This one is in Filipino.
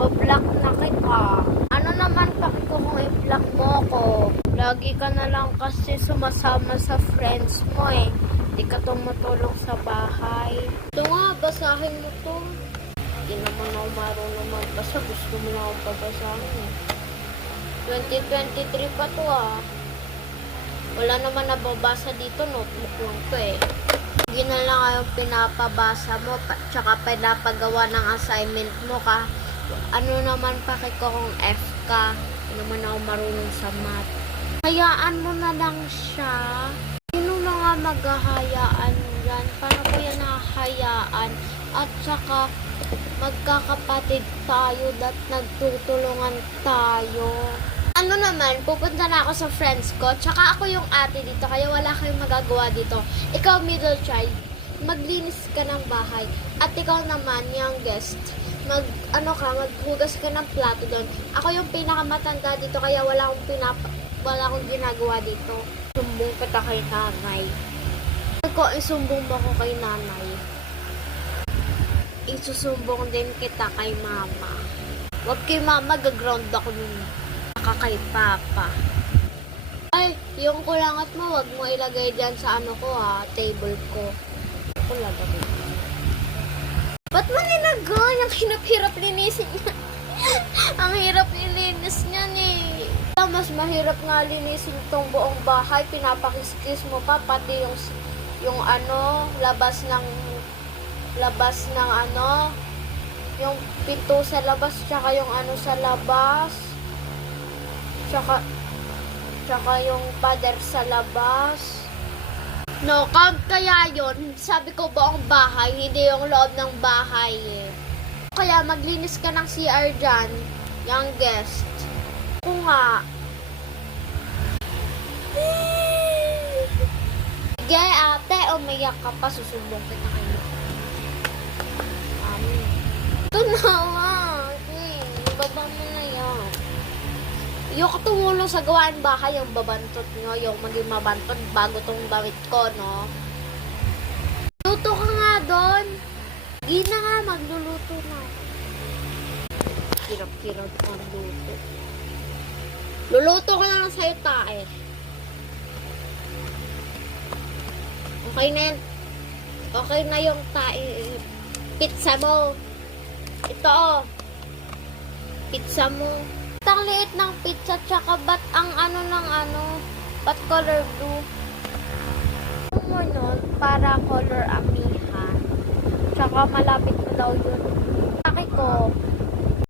Ba-block na kita. Ano naman paki ko kung i-block mo ko? Lagi ka na lang kasi sumasama sa friends mo eh. Di ka tumutulong sa bahay. Ito nga, basahin mo to. Hindi naman ako marunong magbasa. Gusto mo na akong pabasahin eh. 2023 pa to ah. Wala naman nababasa dito. Notebook lang to eh. Hindi na lang yung pinapabasa mo. Tsaka pinapagawa ng assignment mo ka. Ano naman paki ko kung F ka. Hindi naman ako marunong sa math. Hayaan mo na lang siya. Sino na nga maghahayaan yan? Paano ko yan nakahayaan? At saka magkakapatid tayo at nagtutulungan tayo. Ano naman, pupunta na ako sa friends ko. Tsaka ako yung ate dito, kaya wala kayong magagawa dito. Ikaw middle child, maglinis ka ng bahay. At ikaw naman, youngest, maghugas ka ng plato doon. Ako yung pinakamatanda dito, kaya wala akong ginagawa dito. Sumbong kita kay nanay. Ako, isumbong mo ko kay nanay. Isusumbong din kita kay mama. Wag kay mama, gaground ako nun. Saka kay papa. Ay, yung kulangat mo, wag mo ilagay dyan sa ano ko ha, table ko. Ako lagay. Ba't mo nilagay? Ang hirap linisin niya. Ang hirap ilinis niya eh. Mas mahirap nga linisin tong buong bahay. Pinapakiskis mo pa, pati yung ano, labas ng ano, yung pinto sa labas, tsaka yung ano sa labas, tsaka yung pader sa labas. No, count kaya yun. Sabi ko buong bahay, hindi yung loob ng bahay eh. Kaya maglinis ka ng CR dyan, youngest. Ako nga. Sige ate, umiyak ka pa, susumbong kita kayo. Ito na nga. Baba mo na yan. Yung tumulong sa gawain bahay, yung babantot nyo, yung maging mabantot bago tong bawit ko, no? Luto ka nga doon. Hindi na nga, magluluto na. Hirap-hirap ang luto. Luluto ko na lang sa'yo tae. Okay na yan. Okay na yung tae. Pizza mo. Ito oh. Pizza mo. Ang liit ng pizza, tsaka ba't ang ano ng ano, ba't color blue? Sumunod para color amihan. Tsaka malapit na daw yun. Laki ko.